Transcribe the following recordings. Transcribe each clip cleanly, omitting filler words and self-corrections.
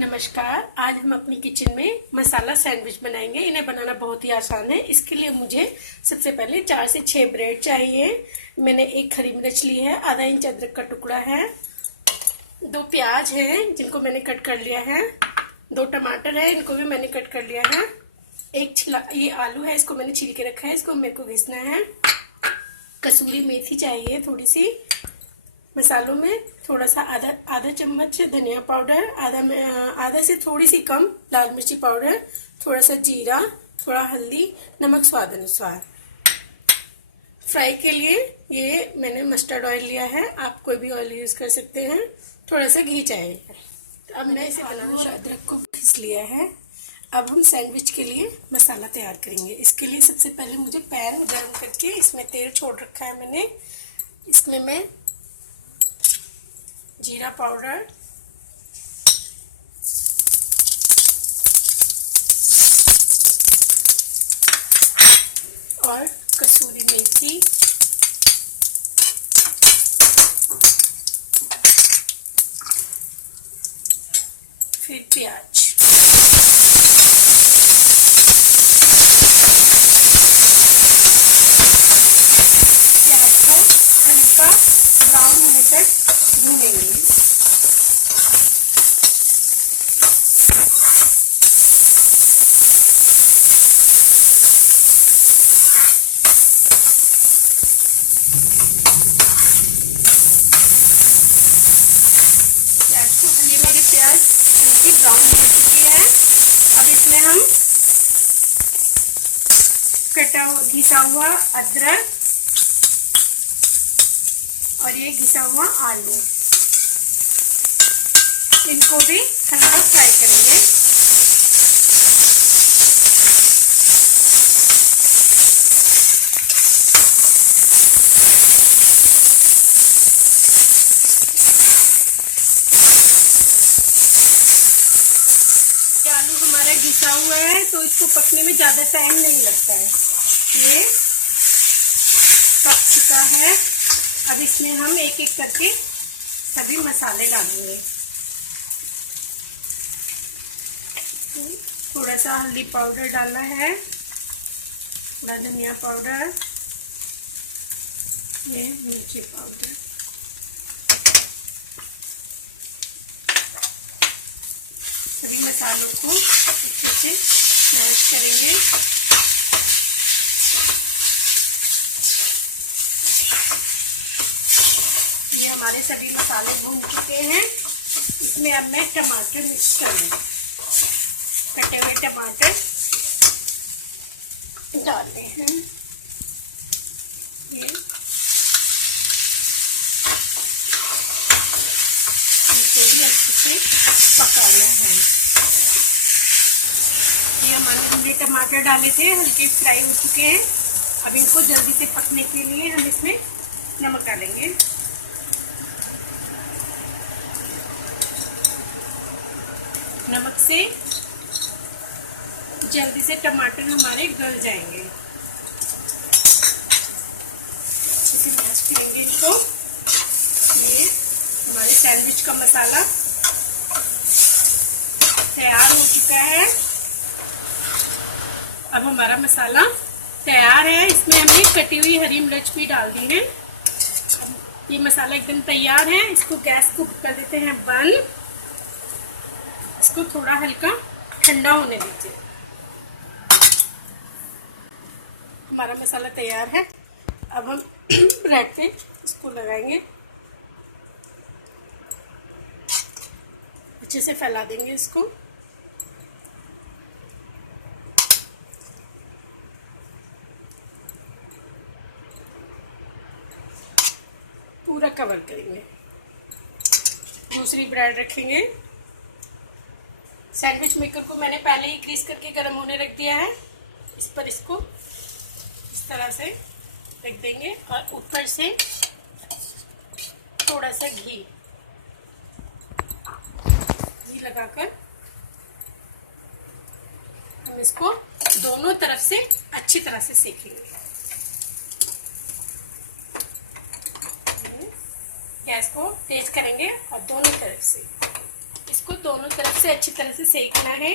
नमस्कार। आज हम अपनी किचन में मसाला सैंडविच बनाएंगे। इन्हें बनाना बहुत ही आसान है। इसके लिए मुझे सबसे पहले 4 से 6 ब्रेड चाहिए। मैंने एक हरी मिर्च ली है, आधा इंच अदरक का टुकड़ा है, 2 प्याज हैं जिनको मैंने कट कर लिया है, 2 टमाटर है, इनको भी मैंने कट कर लिया है, ये आलू है, इसको मैंने छील के रखा है, इसको मेरे को घिसना है। कसूरी मेथी चाहिए थोड़ी सी। मसालों में थोड़ा सा आधा चम्मच धनिया पाउडर, आधा से थोड़ी सी कम लाल मिर्ची पाउडर, थोड़ा सा जीरा, थोड़ा हल्दी, नमक स्वाद अनुसार। फ्राई के लिए ये मैंने मस्टर्ड ऑयल लिया है, आप कोई भी ऑयल यूज कर सकते हैं। थोड़ा सा घी चाहिए। तो अब मैं इसे बनाना अदरक को घिस लिया है। अब हम सैंडविच के लिए मसाला तैयार करेंगे। इसके लिए सबसे पहले मुझे पैन गर्म करके इसमें तेल छोड़ रखा है मैंने। इसमें मैं जीरा पाउडर, और कसूरी मेथी, फिर प्याज, को हल्का ब्राउन होने तक भूनेंगे। प्याज हल्की ब्राउन हो चुकी है। अब इसमें हम घिसा हुआ अदरक और ये घिसा हुआ आलू, इनको भी हल्का फ्राई करेंगे। आलू हमारा घिसा हुआ है तो इसको पकने में ज्यादा टाइम नहीं लगता है। ये पक चुका है। अब इसमें हम एक एक करके सभी मसाले डालेंगे। थोड़ा सा हल्दी पाउडर डालना है, थोड़ा धनिया पाउडर, ये मिर्ची पाउडर, सभी मसालों को अच्छे से मैश करेंगे। ये हमारे सभी मसाले भून चुके हैं। इसमें अब मैं टमाटर मिक्स करूँगी। कटे हुए टमाटर डालने हैं। ये इसको भी अच्छे से पकाना है। ये हमने टमाटर डाले थे, हल्के फ्राई हो चुके हैं। अब इनको जल्दी से पकने के लिए हम इसमें नमक डालेंगे। नमक से जल्दी से टमाटर हमारे गल जाएंगे। अच्छे से मैश करेंगे इनको। ये हमारे सैंडविच का मसाला तैयार हो चुका है। अब हमारा मसाला तैयार है। इसमें हमने कटी हुई हरी मिर्च भी डाल दी है। ये मसाला एकदम तैयार है। इसको गैस को कर देते हैं बंद। इसको थोड़ा हल्का ठंडा होने दीजिए। हमारा मसाला तैयार है। अब हम ब्रेड पे इसको लगाएंगे, अच्छे से फैला देंगे इसको। पूरा कवर करेंगे। दूसरी ब्रेड रखेंगे। सैंडविच मेकर को मैंने पहले ही ग्रीस करके गर्म होने रख दिया है। इस पर इसको इस तरह से रख देंगे और ऊपर से थोड़ा सा घी लगाकर हम इसको दोनों तरफ से अच्छी तरह से सेकेंगे। गैस को तेज करेंगे और दोनों तरफ से इसको दोनों तरफ से अच्छी तरह से सेकना है।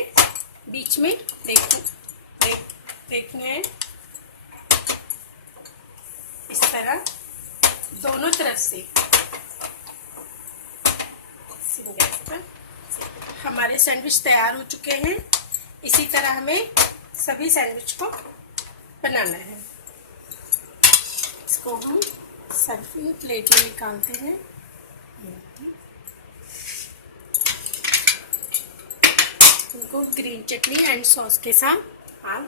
बीच में देखना है इस तरह दोनों तरफ से गैस पर। हमारे सैंडविच तैयार हो चुके हैं। इसी तरह हमें सभी सैंडविच को बनाना है। इसको हम सर्विंग प्लेट में निकालते हैं। इनको ग्रीन चटनी एंड सॉस के साथ आप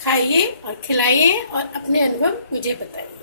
खाइए और खिलाइए और अपने अनुभव मुझे बताइए।